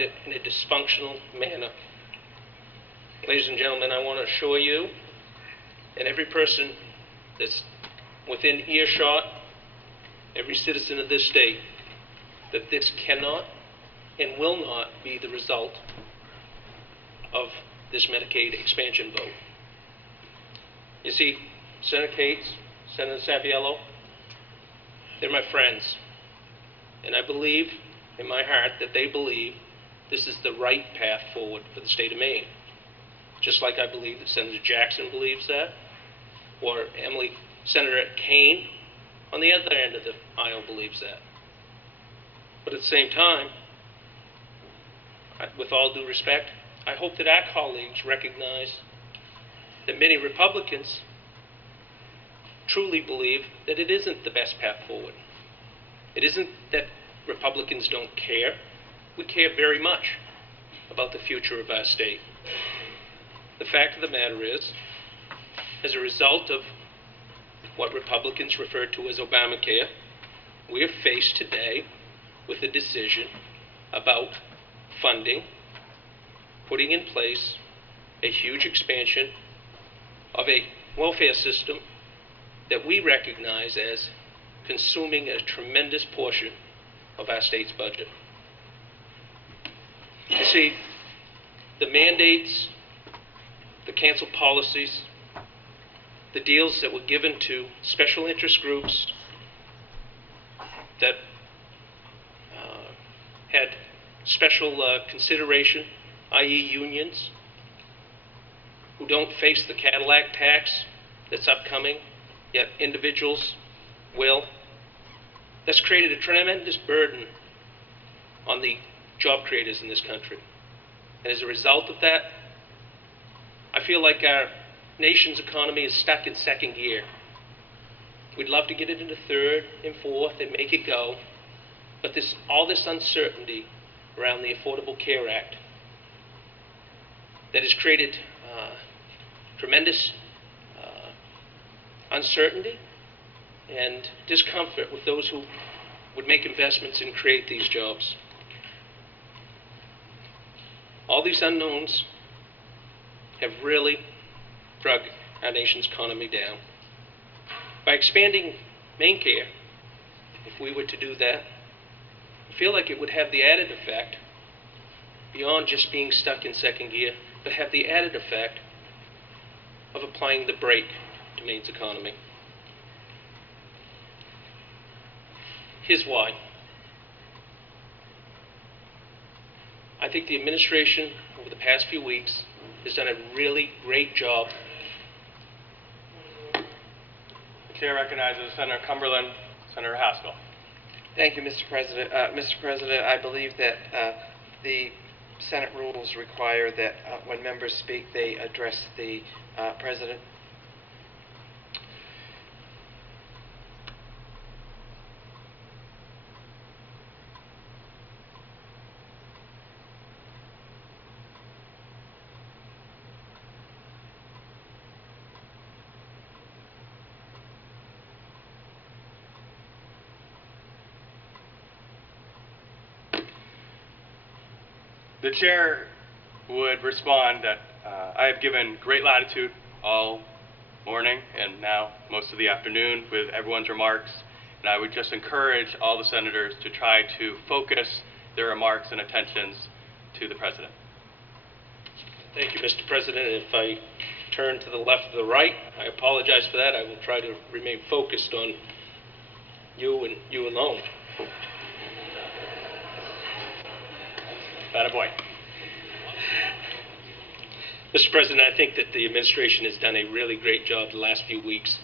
conducted in a dysfunctional manner. Ladies and gentlemen, I want to assure you and every person that's within earshot, every citizen of this state, that this cannot and will not be the result of this Medicaid expansion vote. You see, Senator Cates, Senator Saviello, they're my friends. And I believe in my heart that they believe this is the right path forward for the state of Maine. Just like I believe that Senator Jackson believes that, or Senator Kane on the other end of the aisle believes that. But at the same time, with all due respect, I hope that our colleagues recognize that many Republicans truly believe that it isn't the best path forward. It isn't that Republicans don't care. We care very much about the future of our state. The fact of the matter is, as a result of what Republicans refer to as Obamacare, we are faced today with a decision about funding, putting in place a huge expansion of a welfare system that we recognize as consuming a tremendous portion of our state's budget. You see, the mandates, the canceled policies, the deals that were given to special interest groups that had special consideration, i.e. unions, who don't face the Cadillac tax that's upcoming, yet individuals will. That's created a tremendous burden on the job creators in this country. And as a result of that, I feel like our nation's economy is stuck in second gear. We'd love to get it into third and fourth and make it go, but all this uncertainty around the Affordable Care Act that has created tremendous uncertainty and discomfort with those who would make investments and create these jobs. All these unknowns have really drug our nation's economy down. By expanding MaineCare, if we were to do that, I feel like it would have the added effect, beyond just being stuck in second gear, but have the added effect of applying the brake to Maine's economy. Here's why. I think the administration over the past few weeks has done a really great job. The chair recognizes Senator Cumberland, Senator Haskell. Thank you, Mr. President. Mr. President, I believe that the Senate rules require that when members speak, they address the President. The chair would respond that I have given great latitude all morning and now most of the afternoon with everyone's remarks, and I would just encourage all the senators to try to focus their remarks and attentions to the President. Thank you, Mr. President. If I turn to the left or the right, I apologize for that. I will try to remain focused on you and you alone. Atta boy. Mr. President, I think that the administration has done a really great job the last few weeks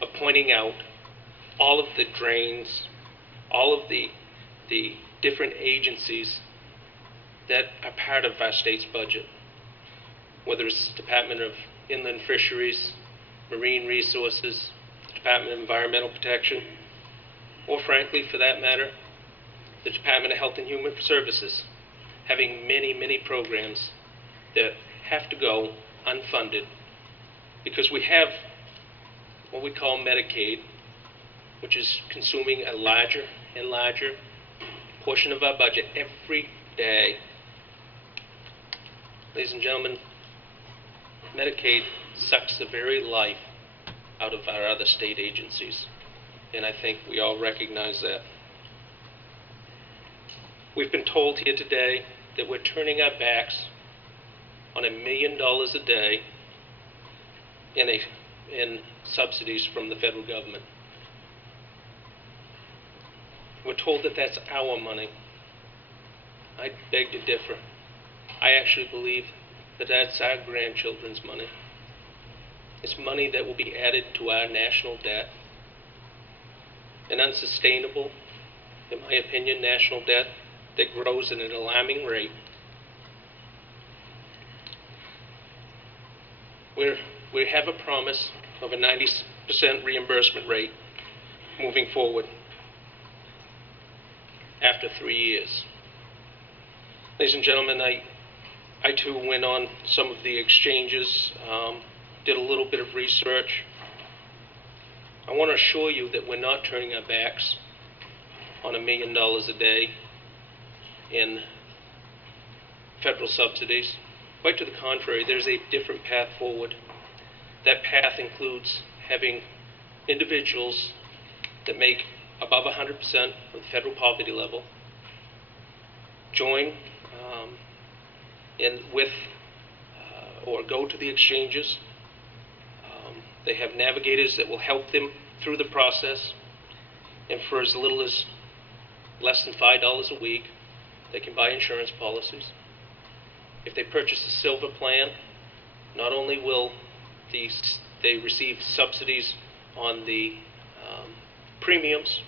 of pointing out all of the drains, all of the different agencies that are part of our state's budget, whether it's the Department of Inland Fisheries, Marine Resources, the Department of Environmental Protection, or frankly, for that matter, the Department of Health and Human Services, having many, many programs that have to go unfunded because we have what we call Medicaid, which is consuming a larger and larger portion of our budget every day. Ladies and gentlemen, Medicaid sucks the very life out of our other state agencies, and I think we all recognize that. We've been told here today that we're turning our backs on $1 million a day in subsidies from the federal government. We're told that that's our money. I beg to differ. I actually believe that that's our grandchildren's money. It's money that will be added to our national debt, an unsustainable, in my opinion, national debt that grows at an alarming rate. We have a promise of a 90% reimbursement rate moving forward after 3 years. Ladies and gentlemen, I too went on some of the exchanges, did a little bit of research. I want to assure you that we're not turning our backs on $1 million a day in federal subsidies. Quite to the contrary, there's a different path forward. That path includes having individuals that make above 100% of the federal poverty level join or go to the exchanges. They have navigators that will help them through the process, and for as little as less than $5 a week, they can buy insurance policies. If they purchase a silver plan, not only will they receive subsidies on the premiums,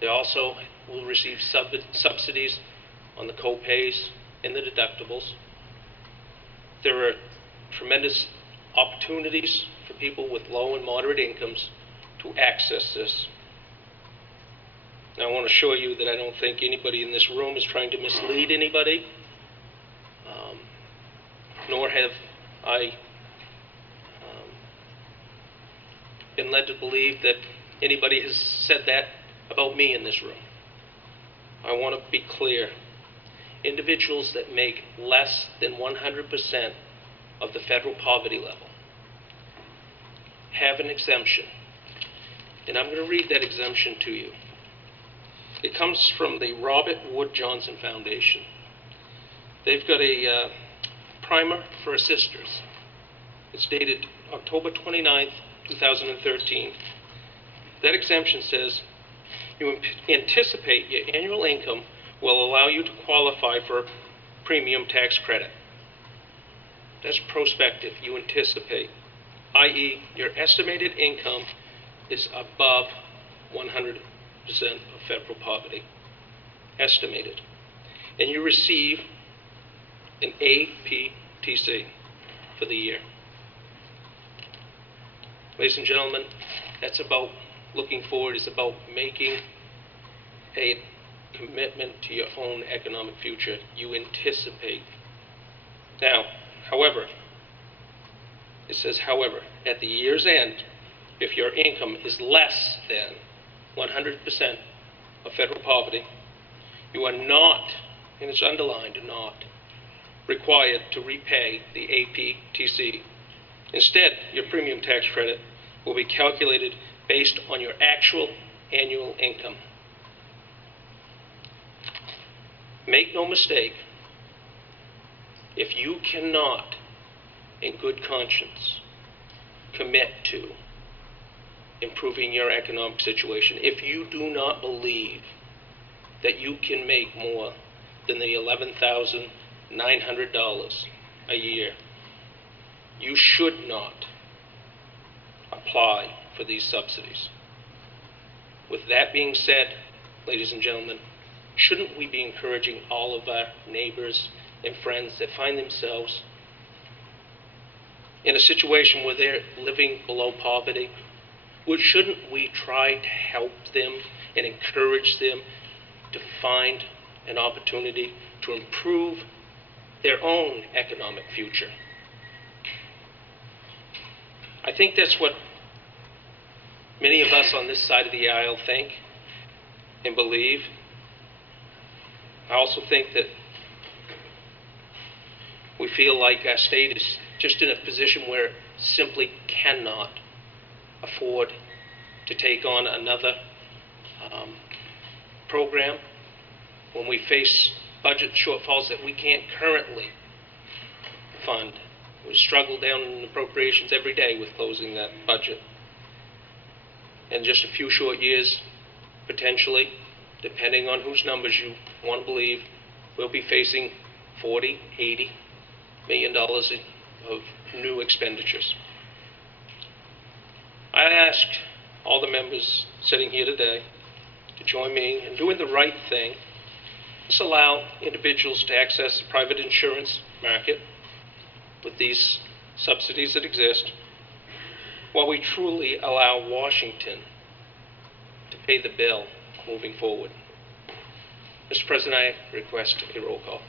they also will receive subsidies on the co-pays and the deductibles. There are tremendous opportunities for people with low and moderate incomes to access this. Now, I want to assure you that I don't think anybody in this room is trying to mislead anybody, nor have I been led to believe that anybody has said that about me in this room. I want to be clear. Individuals that make less than 100% of the federal poverty level have an exemption. And I'm going to read that exemption to you. It comes from the Robert Wood Johnson Foundation. They've got a primer for assisters. It's dated October 29th, 2013. That exemption says, you anticipate your annual income will allow you to qualify for a premium tax credit. That's prospective. You anticipate, i.e., your estimated income is above 100% of federal poverty. Estimated. And you receive an APTC for the year. Ladies and gentlemen, that's about looking forward, is about making a commitment to your own economic future. You anticipate. Now, however, it says, however, at the year's end, if your income is less than 100% of federal poverty, you are not, and it's underlined, not required to repay the APTC. Instead, your premium tax credit will be calculated based on your actual annual income. Make no mistake, if you cannot, in good conscience, commit to improving your economic situation, if you do not believe that you can make more than the $11,900 a year, you should not apply for these subsidies. With that being said, ladies and gentlemen, shouldn't we be encouraging all of our neighbors and friends that find themselves in a situation where they're living below poverty? Shouldn't we try to help them and encourage them to find an opportunity to improve their own economic future? I think that's what many of us on this side of the aisle think and believe. I also think that we feel like our state is just in a position where it simply cannot afford to take on another program, when we face budget shortfalls that we can't currently fund. We struggle down in appropriations every day with closing that budget. In just a few short years, potentially, depending on whose numbers you want to believe, we'll be facing $40, $80 million of new expenditures. I ask all the members sitting here today to join me in doing the right thing. Let's allow individuals to access the private insurance market with these subsidies that exist, while we truly allow Washington to pay the bill moving forward. Mr. President, I request a roll call.